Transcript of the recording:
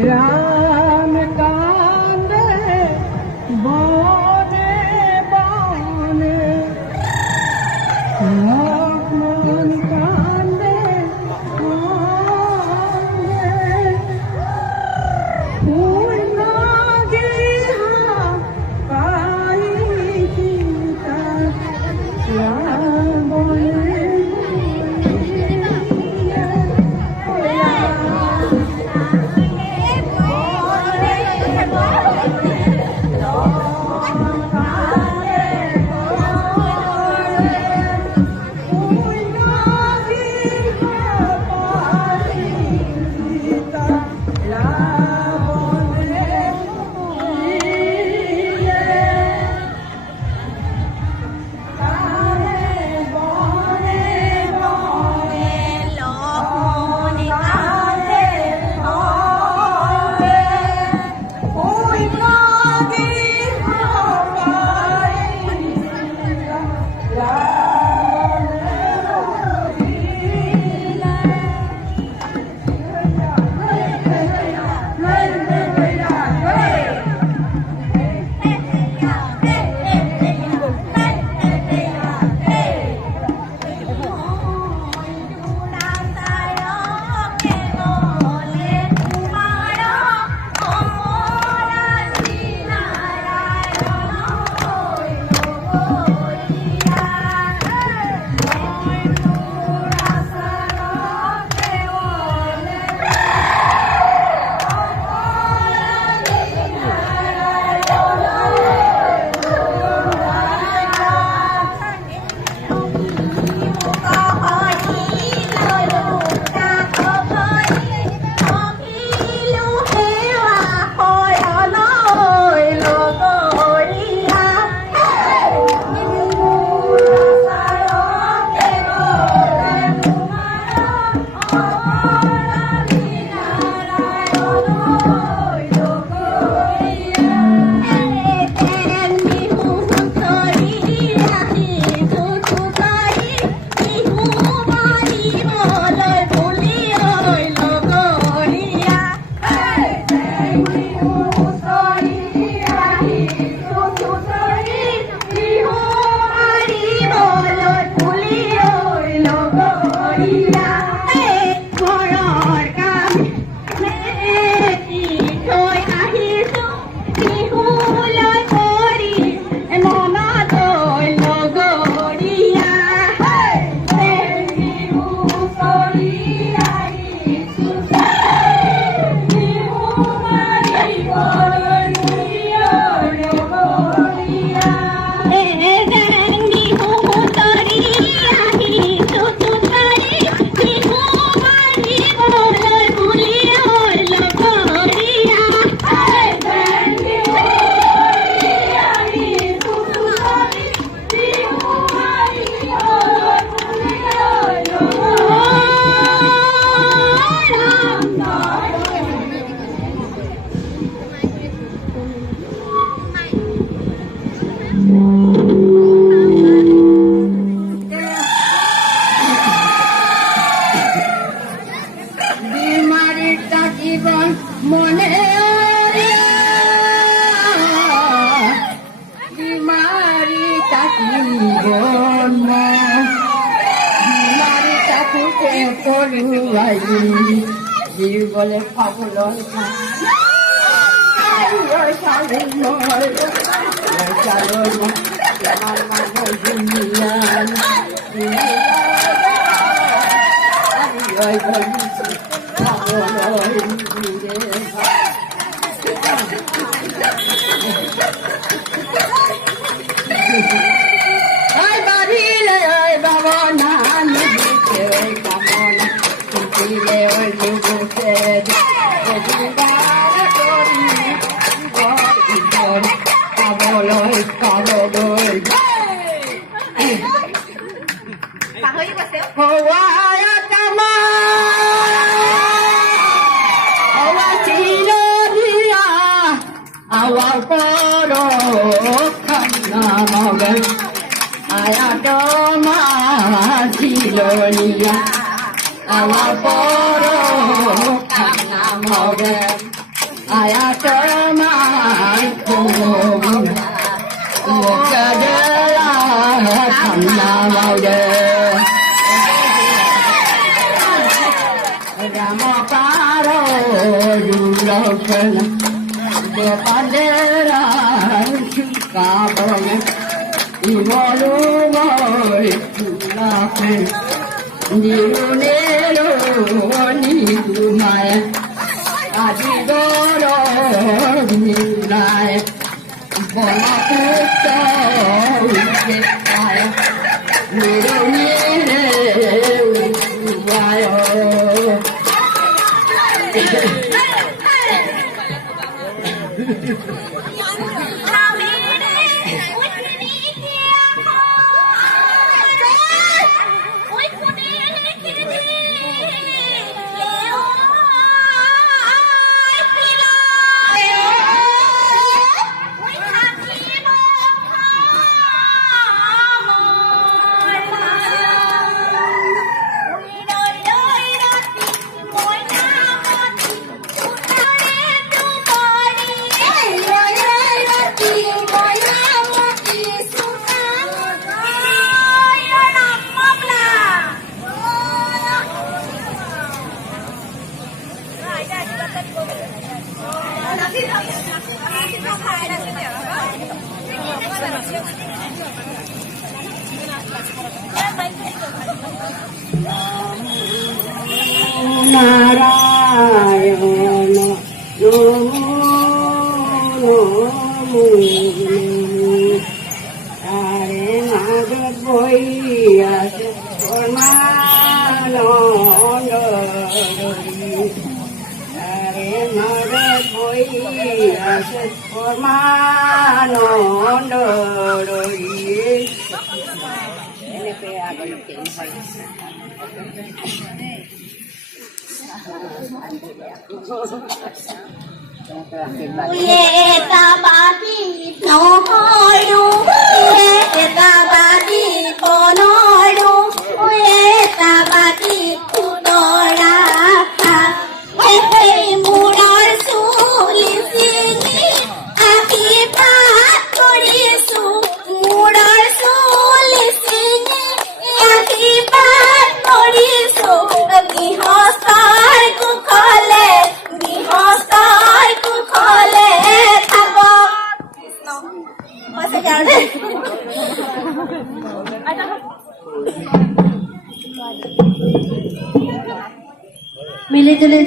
রাম কান্দে বনে বনে লক্ষ্মণ কান্দে ফুল নাগিহা পাই চিন্তা বলে পাগল আমার বড় কান্না মরে আয়া তোমার মুখে দেয়া কান্না মরে রাম পারো রুলকেন দেবাদেরা কাবনে ইমরু মই লাফে নিরুনেরো নিগুমায় আজি দর নিরায় বলাপুত উঠে পায় নিরুনেরে উবায় নারায়ণ আরে মাগত বই আছে আরে মাগত বই আছে পরমানন্দ এনেকে আগল Eta bati nohoru, eta bati konoru, eta bati kudora. Ete mudar suli sini, aki pat korisu. Mudar suli sini, aki pat korisu. Bihostar kukhole, bihostar kukhole thabo. Masa jalan. মিলে জুলে